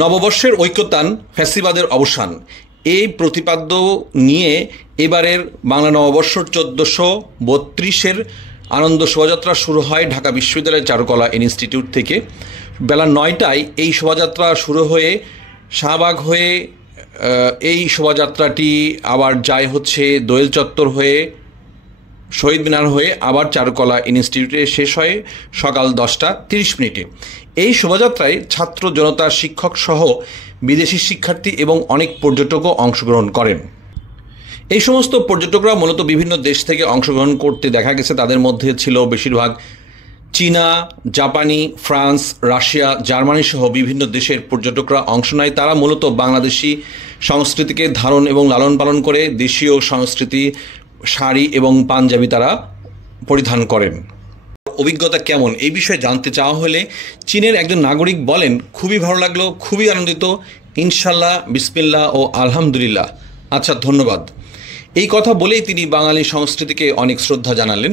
নববর্ষের ঐক্যতান, ফ্যাসিবাদের অবসান, এই প্রতিপাদ্য নিয়ে এবারের বাংলা নববর্ষ 1432-এর আনন্দ শোভাযাত্রা শুরু হয় ঢাকা বিশ্ববিদ্যালয়ের চারুকলা ইনস্টিটিউট থেকে। বেলা 9টায় এই শোভাযাত্রা শুরু হয়ে শাহবাগ হয়ে এই শোভাযাত্রাটি আবার যায় হচ্ছে দোয়েল চত্বর হয়ে শহীদ মিনার হয়ে আবার চারুকলা ইনস্টিটিউটে শেষ হয় সকাল 10টা 30 মিনিটে। এই শোভাযাত্রায় ছাত্র জনতা, শিক্ষক সহ বিদেশি শিক্ষার্থী এবং অনেক পর্যটকও অংশগ্রহণ করেন। এই সমস্ত পর্যটকরা মূলত বিভিন্ন দেশ থেকে অংশগ্রহণ করতে দেখা গেছে। তাদের মধ্যে ছিল বেশিরভাগ চীনা, জাপানি, ফ্রান্স, রাশিয়া, জার্মানি সহ বিভিন্ন দেশের পর্যটকরা অংশ নেয়। তারা মূলত বাংলাদেশি সংস্কৃতিকে ধারণ এবং লালন পালন করে দেশীয় সংস্কৃতি, শাড়ি এবং পাঞ্জাবি তারা পরিধান করেন। অভিজ্ঞতা কেমন এই বিষয়ে জানতে চাওয়া হলে চীনের একজন নাগরিক বলেন, খুবই ভালো লাগলো, খুবই আনন্দিত, ইনশাল্লাহ, বিসমিল্লাহ ও আলহামদুলিল্লাহ। আচ্ছা, ধন্যবাদ। এই কথা বলেই তিনি বাঙালি সংস্কৃতিকে অনেক শ্রদ্ধা জানালেন।